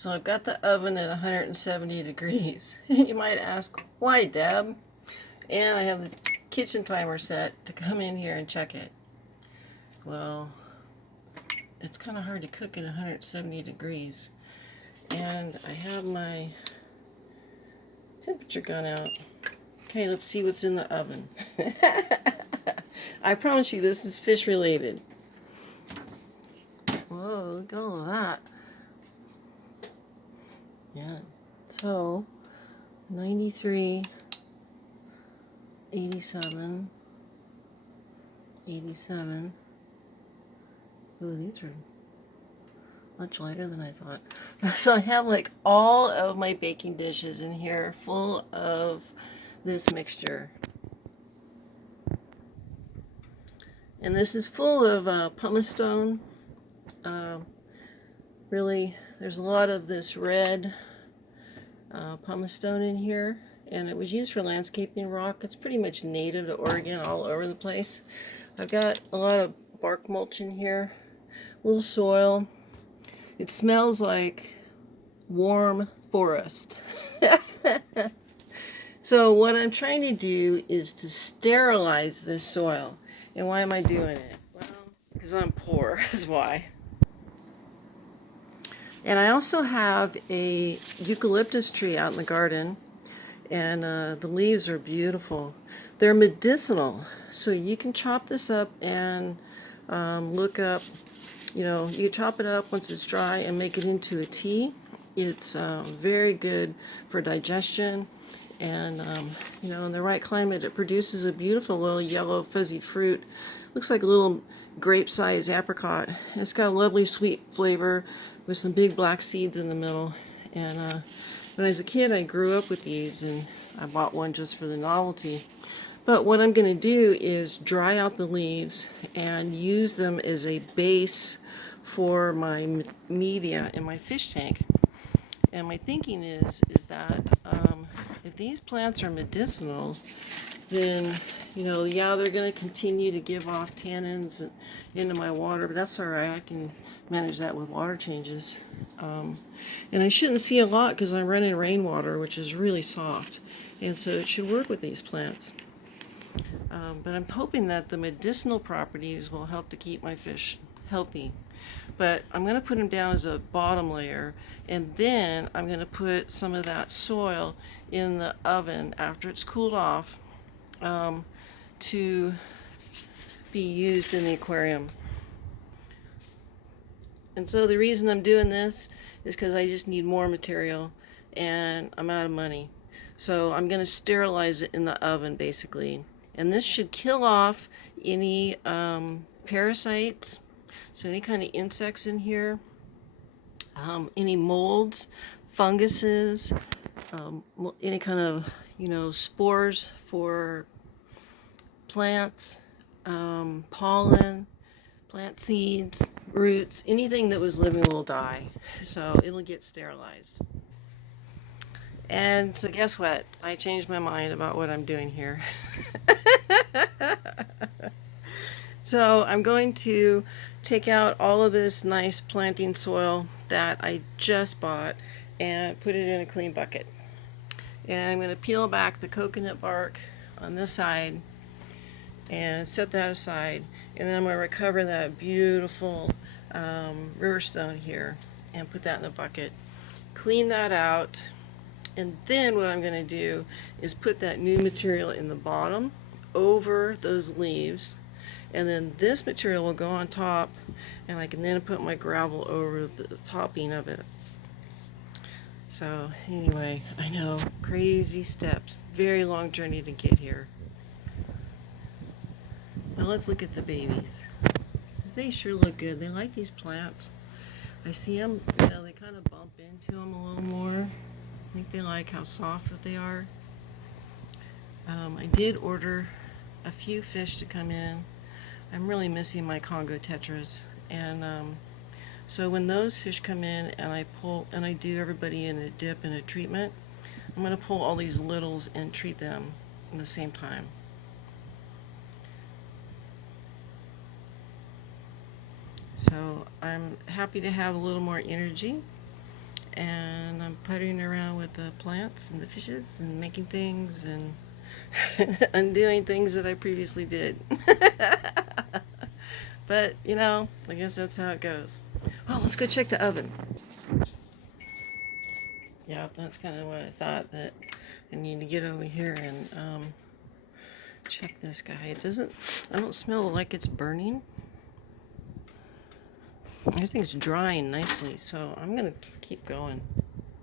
So I've got the oven at 170 degrees. You might ask, why, Deb? And I have the kitchen timer set to come in here and check it. Well, it's kind of hard to cook at 170 degrees. And I have my temperature gun out. Okay, let's see what's in the oven. I promise you this is fish related. Whoa, look at all of that. Yeah. So, 93, 87, 87. Ooh, these are much lighter than I thought. So I have like all of my baking dishes in here full of this mixture. And this is full of pumice stone. Really, there's a lot of this red pumice stone in here. And it was used for landscaping rock. It's pretty much native to Oregon, all over the place. I've got a lot of bark mulch in here, a little soil. It smells like warm forest. So what I'm trying to do is to sterilize this soil. And why am I doing it? Well, because I'm poor is why. And I also have a eucalyptus tree out in the garden, and the leaves are beautiful. They're medicinal, so you can chop this up and look up, you chop it up once it's dry and make it into a tea. It's very good for digestion, and in the right climate it produces a beautiful little yellow fuzzy fruit. Looks like a little grape-sized apricot. It's got a lovely sweet flavor with some big black seeds in the middle. And when I was a kid, I grew up with these, and I bought one just for the novelty. But what I'm going to do is dry out the leaves and use them as a base for my media in my fish tank. And my thinking is that if these plants are medicinal, then, yeah, they're going to continue to give off tannins into my water, but that's all right. I can manage that with water changes. And I shouldn't see a lot because I'm running rainwater, which is really soft, and so it should work with these plants. But I'm hoping that the medicinal properties will help to keep my fish healthy. But I'm going to put them down as a bottom layer, and then I'm going to put some of that soil in the oven after it's cooled off to be used in the aquarium. And so the reason I'm doing this is because I just need more material and I'm out of money. So I'm going to sterilize it in the oven basically. And this should kill off any parasites, so any kind of insects in here, any molds, funguses, any kind of, spores for plants, pollen, plant seeds, roots, anything that was living will die. So it'll get sterilized. And so guess what? I changed my mind about what I'm doing here. So I'm going to take out all of this nice planting soil that I just bought and put it in a clean bucket. And I'm going to peel back the coconut bark on this side and set that aside. And then I'm going to recover that beautiful river stone here and put that in a bucket. Clean that out. And then what I'm going to do is put that new material in the bottom over those leaves. And then this material will go on top, and I can then put my gravel over the topping of it. So anyway, I know, crazy steps, very long journey to get here. Now let's look at the babies. They sure look good. They like these plants. I see them, they kind of bump into them a little more. I think they like how soft that they are. I did order a few fish to come in. I'm really missing my Congo tetras, and so when those fish come in and I pull and I do everybody in a dip and a treatment, I'm going to pull all these littles and treat them at the same time. So I'm happy to have a little more energy, and I'm puttering around with the plants and the fishes and making things and undoing things that I previously did. But, you know, I guess that's how it goes. Oh, let's go check the oven. Yeah, that's kind of what I thought, that I need to get over here and check this guy. I don't smell like it's burning. Everything's drying nicely, so I'm going to keep going.